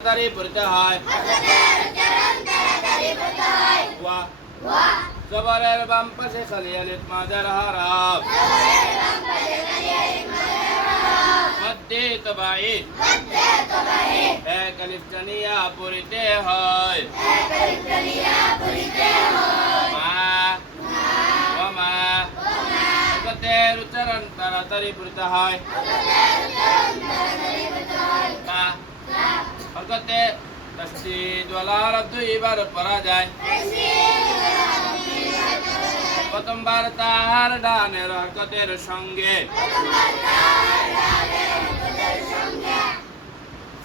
তাড়াতাড়ি পড়তে হয়। ওয়া জবরের বাম পাশে খালি আলিফ মাদের হরফ। মধ্যে তবাই এক আলিফ টানিয়া পড়তে হয়। মা ওয়া মা হরকতের উচ্চারণ তাড়াতাড়ি পড়তে হয়। মা হরকতে তাসদীদ ওয়ালা হরফ দুইবার পড়া যায়। প্রথমবার তাহার ডানের হরকতের সঙ্গে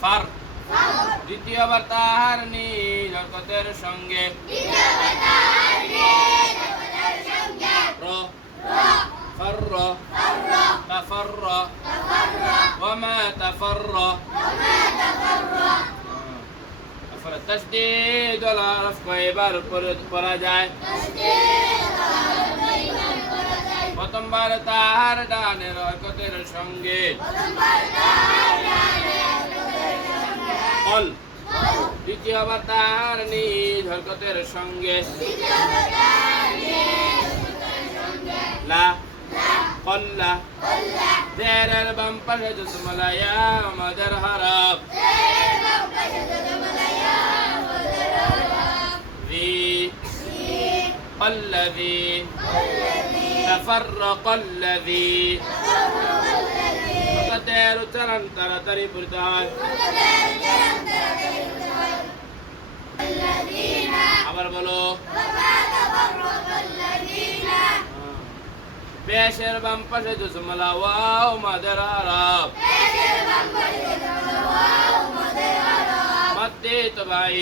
ফার, দ্বিতীয়বার তাহার নীল হরকতের সঙ্গে র, ফর তাফর ওয়ামা তাফর। তাসদীদ ওয়ালা হরফ কয়বার পড়া যায়? প্রথমবার তাহার ডানের হরকতের সঙ্গে কল, দ্বিতীয়বার তাহার নিজ হরকতের সঙ্গে লা, কল্লা। জেরের বাম পাশে জজমলা ইয়া মাদের হরফ। الذي تفرق الذي হরকতের উচ্চারণ তাড়াতাড়ি পড়তে হয়। আবার বলো পেশের বাম পাশে জজমলা ওয়াও মাদের হরফ। মধ্যে তবাই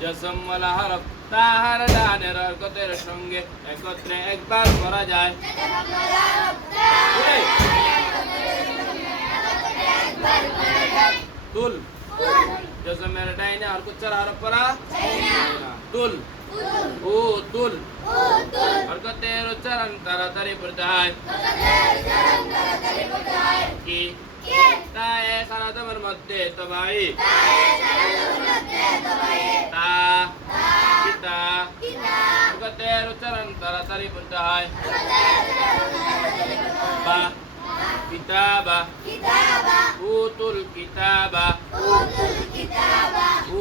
জজম ওয়ালা হরফ তাহার ডানের হরকতের সঙ্গে একত্রে একবার পড়া যায়। তুল, জজমের ডাইনে হরকত চার হরফ পড়া তুল। ও তুল, হরকতের উচ্চারণ তাড়াতাড়ি পড়তে হয়। কি তা এক আলাদামের মধ্যে তবাই তা কিতা, হরকতের উচ্চারণ তাড়াতাড়ি পড়তে হয়। বা কিতাবা উতুল কিতাবা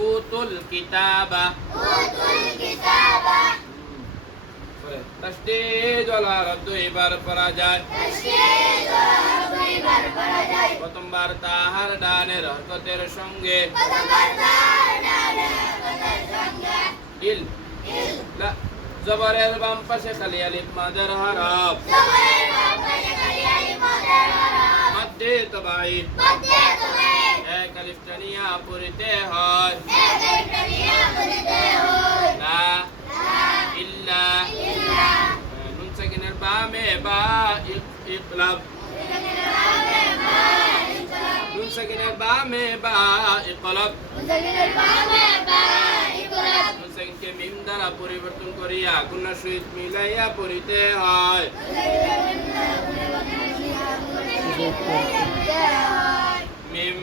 উতুল কিতাবা। তাসদীদ ওয়ালা হরফ দুইবার পড়া যায়। প্রথমবার তাহার ডানের হরকতের সঙ্গে ইল, লা জবরের বাম পাশে খালি আলিফ মাদের হরফ। মধ্যে তবাই এক আলিফ টানিয়া পড়তে হয়। লা ইল্লা, নুন সাকিনের বামে বা ইকলাব, নুন সাকিনের বামে বা ইকলাব, নুন সাকিনকে মিম দ্বারা পরিবর্তন করিয়া গুণার সহিত মিলাইয়া পড়িতে হয়। মিম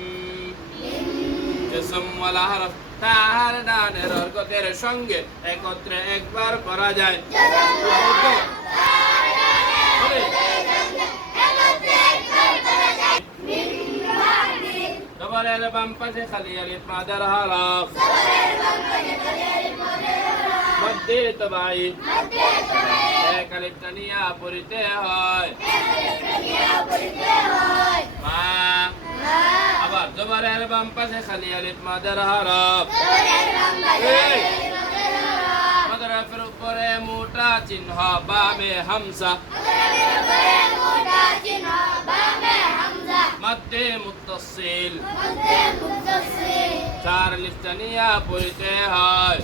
জজম ওয়ালা হরফ তাহার ডানের হরকতের সঙ্গে একত্রে একবার পড়া যায়। জবরের বাম পাশে খালি আলিফ মাদের হরফ। মধ্যে তবাই এক আলিফ টানিয়া পড়িতে হয়। মা আবার জবরের বাম পাশে খালি আলিফ মাদের হরফ। মাদের হরফের উপরে মোটা চিহ্ন বামে হামজা। মধ্যে মুত্তাসিল চার আলিফ টানিয়া পড়িতে হয়।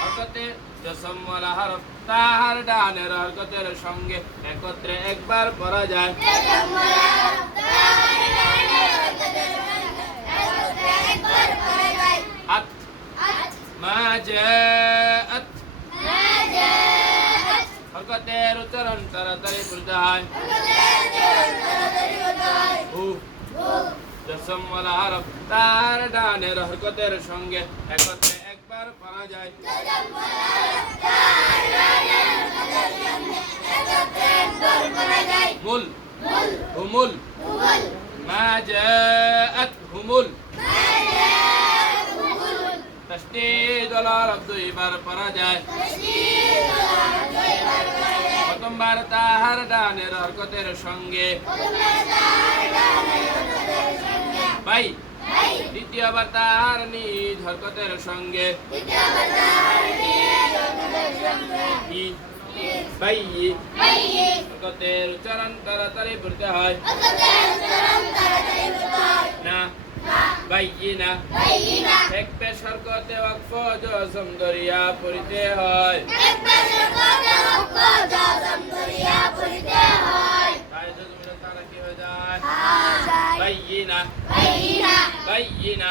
হরকতে জজম ওয়ালা হরফ তাহার ডানের হরকতের সঙ্গে একত্রে একবার পড়া যায়। হাত মা জাআত হরকতের উচ্চারণ তাড়াতাড়ি বলতে হয় হু জসম ওয়ালা হরফ তার ডানের হরকতের সঙ্গে একত্রে একবার পড়া যায় মুল হুমুল মা জাআত হুমুল তাসদীদ ওয়ালা হরফ দুইবার পড়া যায় প্রথমবার তাহার ডানের হরকতের সঙ্গে বাই দ্বিতীয়বার তাহার নিজ হরকতের সঙ্গে ই বাই হরকতের উচ্চারণ তাড়াতাড়ি পড়তে হয় না বাইয়িনা এক পেশ হরকতে ওয়াকফ জজম দরিয়া পড়তে হয় তাই জজমের তারা কি হয়ে যায় বাইয়িনা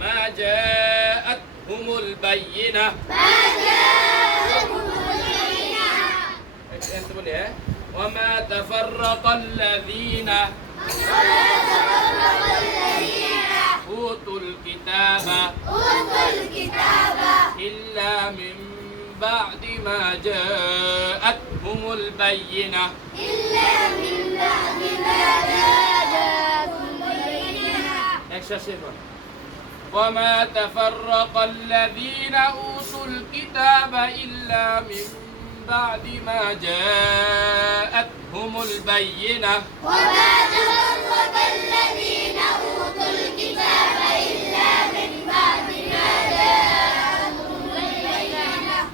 মা জাআত হুমুল বাইয়িনা একটু বলি হ্যাঁ ওয়ামা তাফাররাকাল্লাযীনা أوتوا الكتاب إلا من بعد ما جاءتهم البينة وما تفرق الذين أوتوا الكتاب إلا من بعد ما جاءتهم البينة وما تفرق الذين أوتوا الكتاب إلا من بعد ما جاءتهم البينة